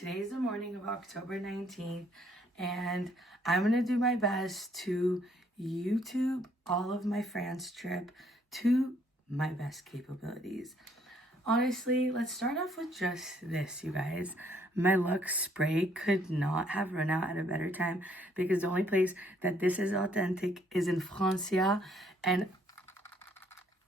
Today is the morning of October 19th, and I'm going to do my best to YouTube all of my France trip to my best capabilities. Honestly, let's start off with just this, you guys. My Luxe spray could not have run out at a better time because the only place that this is authentic is in Francia, and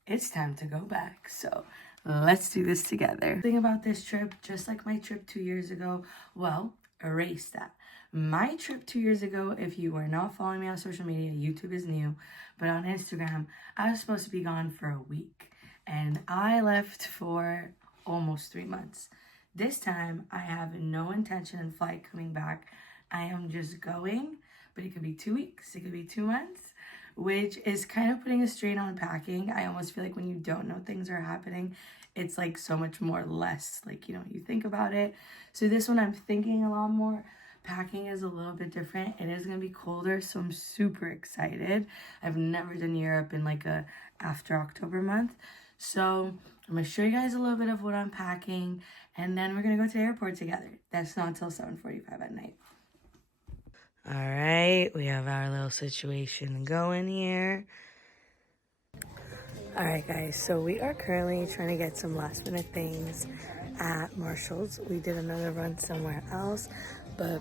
it's time to go back. So let's do this together. The thing about this trip, just like my trip 2 years ago, well, erase that. My trip 2 years ago, if you are not following me on social media, YouTube is new, but on Instagram, I was supposed to be gone for a week. And I left for almost 3 months. This time, I have no intention in flight coming back. I am just going, but it could be 2 weeks, it could be 2 months, which is kind of putting a strain on packing. I almost feel like when you don't know things are happening, it's like so much more less, like, you know, you think about it. So this one, I'm thinking a lot more. Packing is a little bit different. It is going to be colder, so I'm super excited. I've never done Europe in like a after October month. So I'm going to show you guys a little bit of what I'm packing, and then we're going to go to the airport together. That's not until 7:45 at night. All right, we have our little situation going here. All right, guys, so we are currently trying to get some last minute things at Marshall's. We did another run somewhere else, but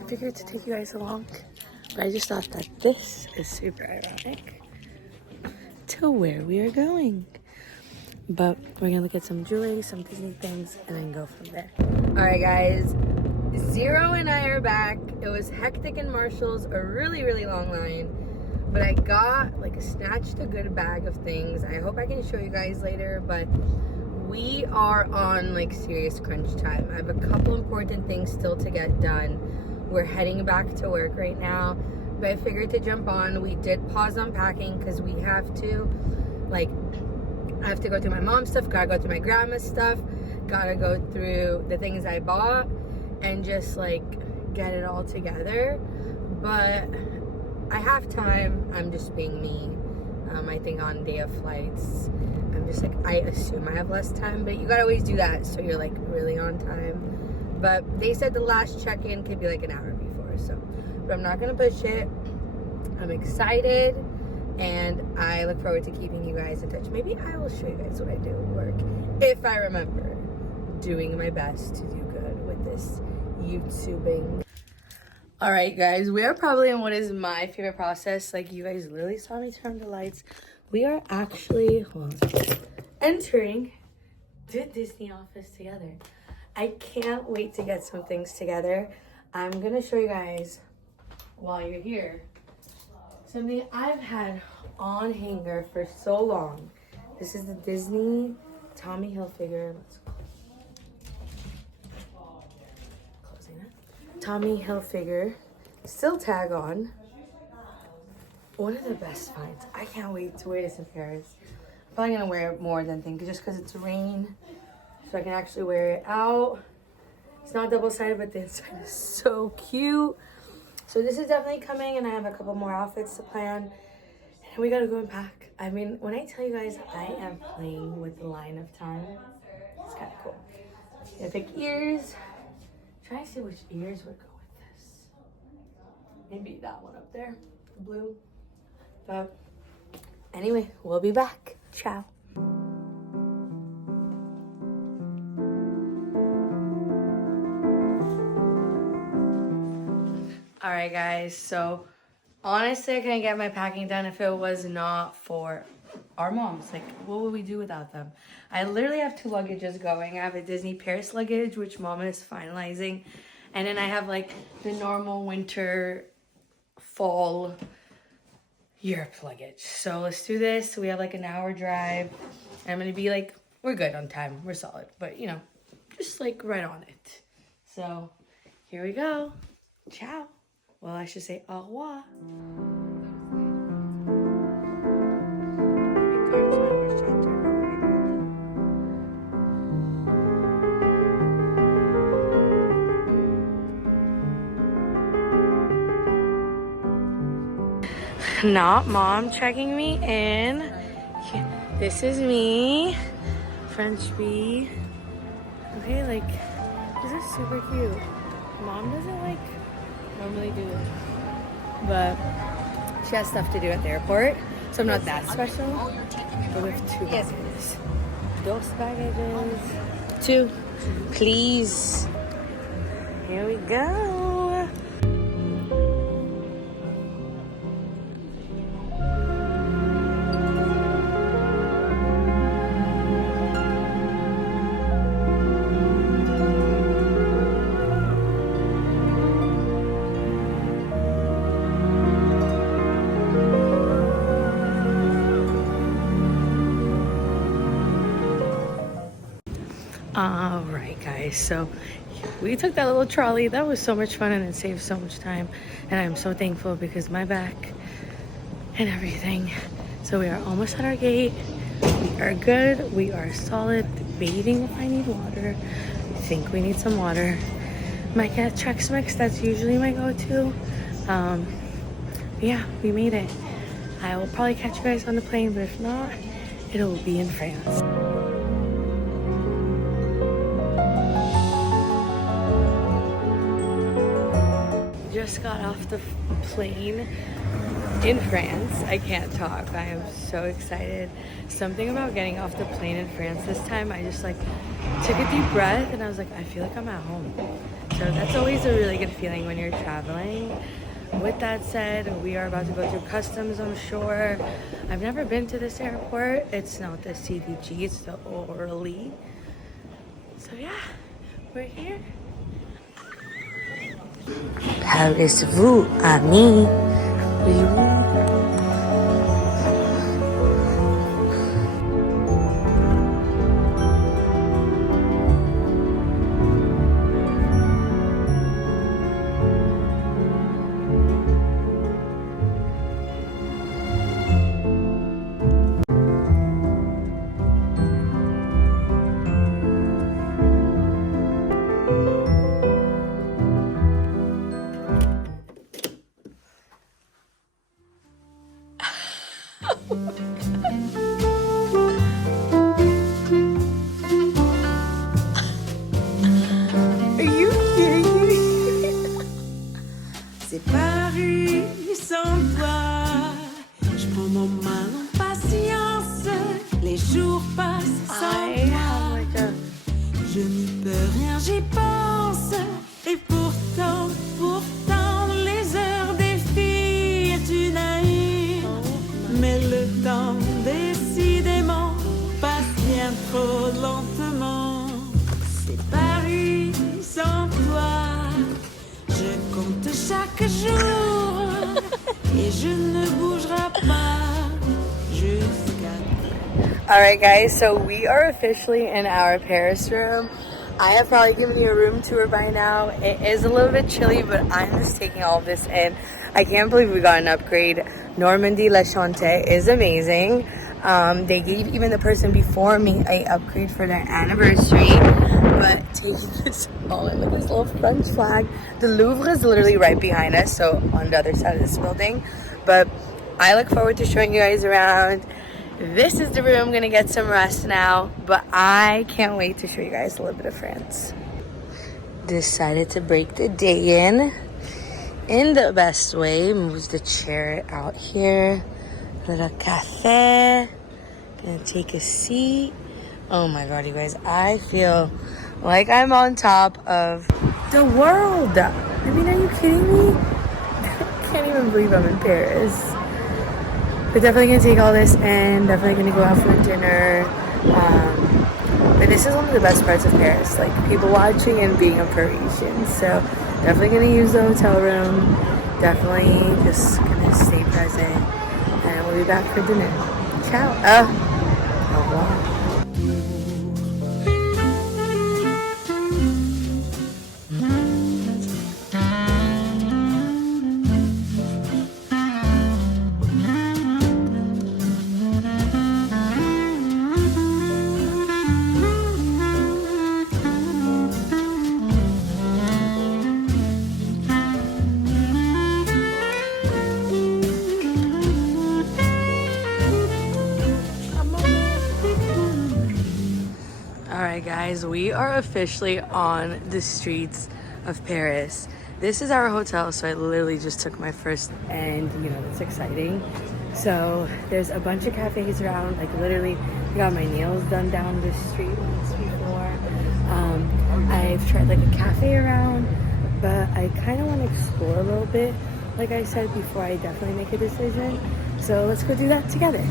I figured to take you guys along. But I just thought that this is super ironic to where we are going. But we're gonna look at some jewelry, some Disney things, and then go from there. All right, guys, Zero and I are back. It was hectic in Marshall's, a really, really long line, but I got snatched a good bag of things. I hope I can show you guys later, but we are on serious crunch time. I have a couple important things still to get done. We're heading back to work right now, but I figured to jump on. We did pause on packing because we have to, I have to go through my mom's stuff, gotta go through my grandma's stuff, gotta go through the things I bought and just get it all together. But I have time. I'm just being me. I think on day of flights, I'm just I assume I have less time, but you gotta always do that so you're really on time. But they said the last check-in could be an hour before, so, but I'm not gonna push it. I'm excited, and I look forward to keeping you guys in touch. Maybe I will show you guys what I do at work, if I remember. Doing my best to do good with this YouTubing. All right, guys, we are probably in what is my favorite process. You guys literally saw me turn the lights. We are actually entering the Disney office together. I can't wait to get some things together. I'm gonna show you guys while you're here something I've had on hanger for so long. This is the Disney Tommy Hilfiger. Tommy Hilfiger, still tag on. One of the best finds. I can't wait to wear this in Paris. I'm probably gonna wear it more than think, just because it's rain, so I can actually wear it out. It's not double-sided, but the inside is so cute. So this is definitely coming, and I have a couple more outfits to plan, and we gotta go and pack. I mean, when I tell you guys I am playing with the line of time, it's kind of cool. I'm gonna pick ears. Try to see which ears would go with this. Maybe that one up there, the blue. But anyway, we'll be back. Ciao. All right, guys. So honestly, I couldn't get my packing done if it was not for our moms. What would we do without them? I literally have 2 luggages going. I have a Disney Paris luggage, which mom is finalizing, and then I have the normal winter, fall, Europe luggage. So let's do this. We have an hour drive, and I'm gonna be we're good on time, we're solid, but you know, just right on it. So here we go. Ciao. Well, I should say au revoir. Not mom checking me in. This is me, French bee. Okay, these are is super cute. Mom doesn't like normally do this, but she has stuff to do at the airport, so I'm not that special. But we have 2 baggages. Dos baggages. 2, please. Here we go. All right, guys, so we took that little trolley. That was so much fun and it saved so much time, and I'm so thankful because my back and everything. So we are almost at our gate. We are good. We are solid. Debating if I need water. I think we need some water. Might get Chex Mix. That's usually my go-to. Yeah, we made it. I will probably catch you guys on the plane, but if not, it'll be in France. Just got off the plane in France. I can't talk. I am so excited. Something about getting off the plane in France this time, I just like took a deep breath and I was like, I feel like I'm at home. So that's always a really good feeling when you're traveling. With that said, we are about to go through customs, I'm sure. I've never been to this airport. It's not the CDG, it's the Orly. So yeah, we're here. Parlez-vous, ami? C'est Paris sans toi. Je prends mon mal en patience. Les jours passent sans toi. Je n'y peux rien, j'y pense. Et pourtant, les heures défilent. Tu n'as eu. Mais le temps, décidément, passe bien trop lentement. C'est Paris sans toi. Je compte chaque jour et je ne bougerai pas jusqu'à. Alright guys, so we are officially in our Paris room. I have probably given you a room tour by now. It is a little bit chilly, but I'm just taking all of this in. I can't believe we got an upgrade. Normandy Le Chante is amazing. They gave even the person before me an upgrade for their anniversary. But taking this all in with this little French flag. The Louvre is literally right behind us, so on the other side of this building. But I look forward to showing you guys around. This is the room. I'm gonna get some rest now, but I can't wait to show you guys a little bit of France. Decided to break the day in the best way. Moves the chair out here. Little cafe. Gonna take a seat. Oh my god, you guys, I feel like I'm on top of the world. I mean, are you kidding me? I can't even believe I'm in Paris. But definitely gonna take all this in, definitely gonna go out for dinner. But this is one of the best parts of Paris, like people watching and being a Parisian. So definitely gonna use the hotel room, definitely just gonna stay present, and we'll be back for dinner. Ciao. Au revoir. Guys, we are officially on the streets of Paris. This is our hotel, so I literally just took my first, and you know, it's exciting. So there's a bunch of cafes around, like literally I got my nails done down this street once before. I've tried like a cafe around, but I kind of want to explore a little bit, like I said, before I definitely make a decision. So let's go do that together.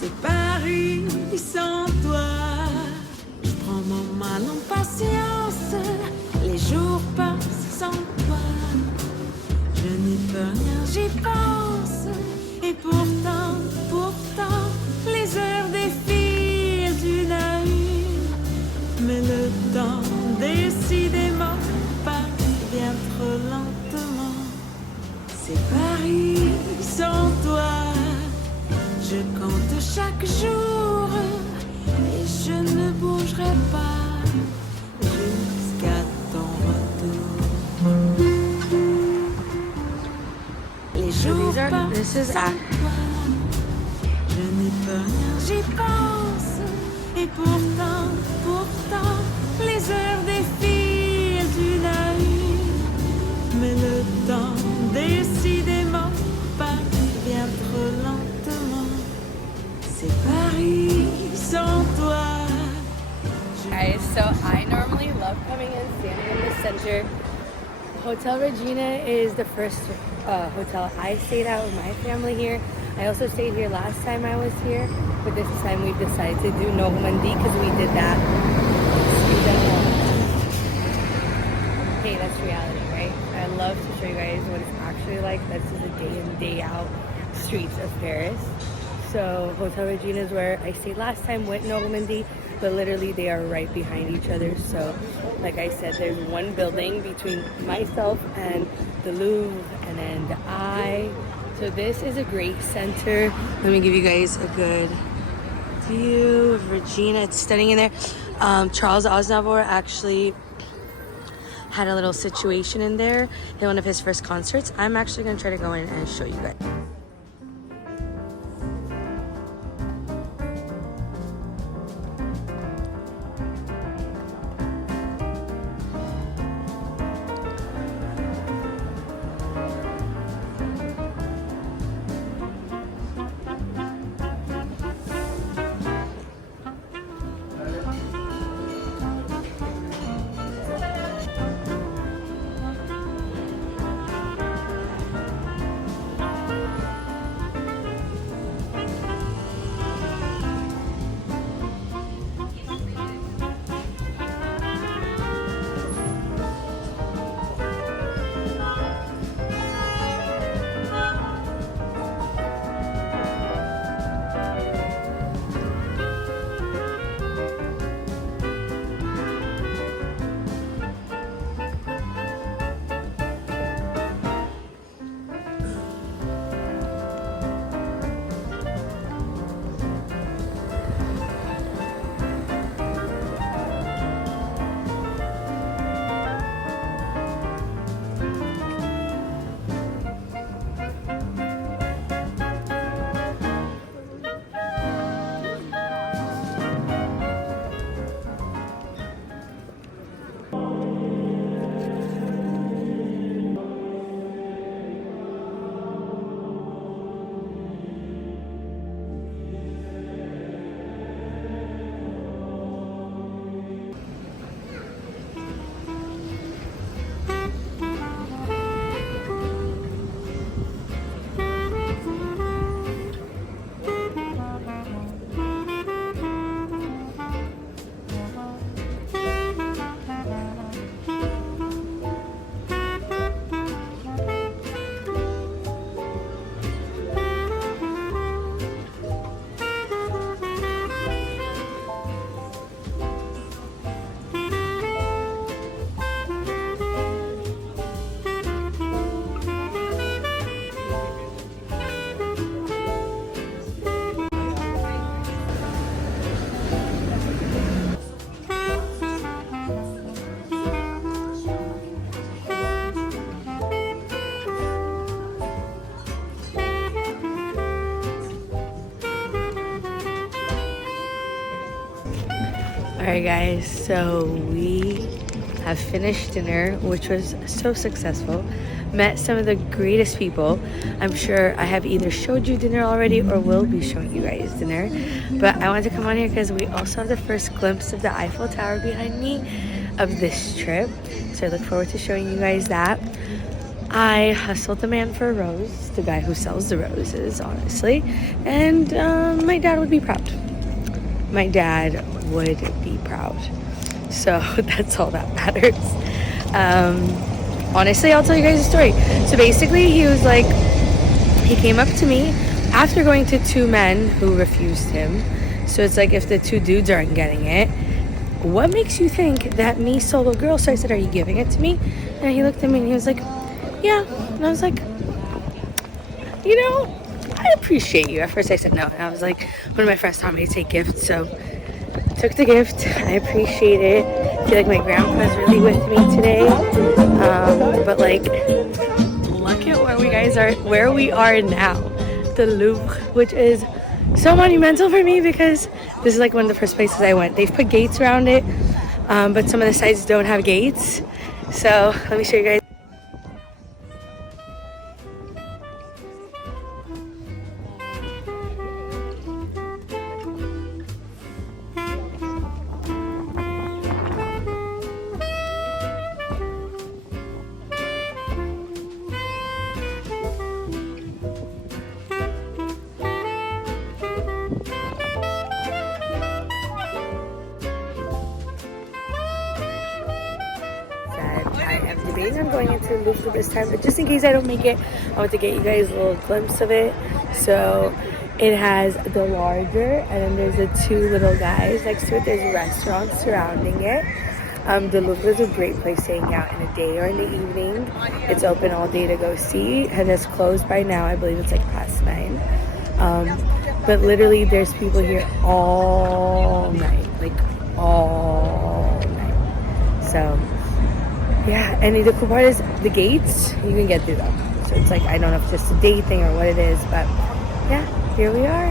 C'est Paris sans toi. Je prends mon mal en patience. Les jours passent sans toi. Je n'y peux rien, j'y pense. Et pourtant, les heures défilent d'une à une. Mais le temps, décidément, passe bien trop lentement. C'est Paris sans toi. Je compte chaque jour et je ne bougerai pas jusqu'à ton retour. Les jours passent sans toi. Je n'y peux rien, j'y pense. Et pourtant, les heures défilent d'une à une. Mais le temps, décidément, passe bien trop lentement. C'est Paris sans toi. Guys, so I normally love coming and standing in the center. Hotel Regina is the first hotel I stayed at with my family here. I also stayed here last time I was here, but this time we've decided to do Normandy because we did that. Hey, that's reality, right? I love to show you guys what it's actually like. This is a day in, day out streets of Paris. So Hotel Regina is where I stayed last time with Normandy, but literally they are right behind each other. So like I said, there's one building between myself and the Louvre and then the Eye. So this is a great center. Let me give you guys a good view of Regina. It's stunning in there. Charles Aznavour actually had a little situation in there in one of his first concerts. I'm actually gonna try to go in and show you guys. Alright guys, so we have finished dinner, which was so successful. Met some of the greatest people. I'm sure I have either showed you dinner already or will be showing you guys dinner. But I wanted to come on here because we also have the first glimpse of the Eiffel Tower behind me of this trip. So I look forward to showing you guys that. I hustled the man for a rose, the guy who sells the roses, honestly. And my dad would be proud. My dad would be proud. So that's all that matters. Honestly, I'll tell you guys a story. So basically, he was like, he came up to me after going to two men who refused him. So it's like, if the two dudes aren't getting it, what makes you think that me, solo girl? So I said, are you giving it to me? And he looked at me and he was like, yeah. And I was like, you know, I appreciate you. At first I said no. And I was like, one of my friends taught me to take gifts. So took the gift. I appreciate it. I feel like my grandpa's really with me today. But like, look at where we are now. The Louvre, which is so monumental for me because this is like one of the first places I went. They've put gates around it, but some of the sites don't have gates. So let me show you guys. I'm going into the Louvre this time, but just in case I don't make it, I want to get you guys a little glimpse of it. So it has the larger, and then there's the two little guys next to it. There's restaurants surrounding it. The Louvre is a great place to hang out in the day or in the evening. It's open all day to go see, and it's closed by now. I believe it's like past 9. But literally there's people here all night, like all night. So yeah, and the cool part is the gates, you can get through them. So it's like, I don't know if it's just a day thing or what it is, but yeah, here we are.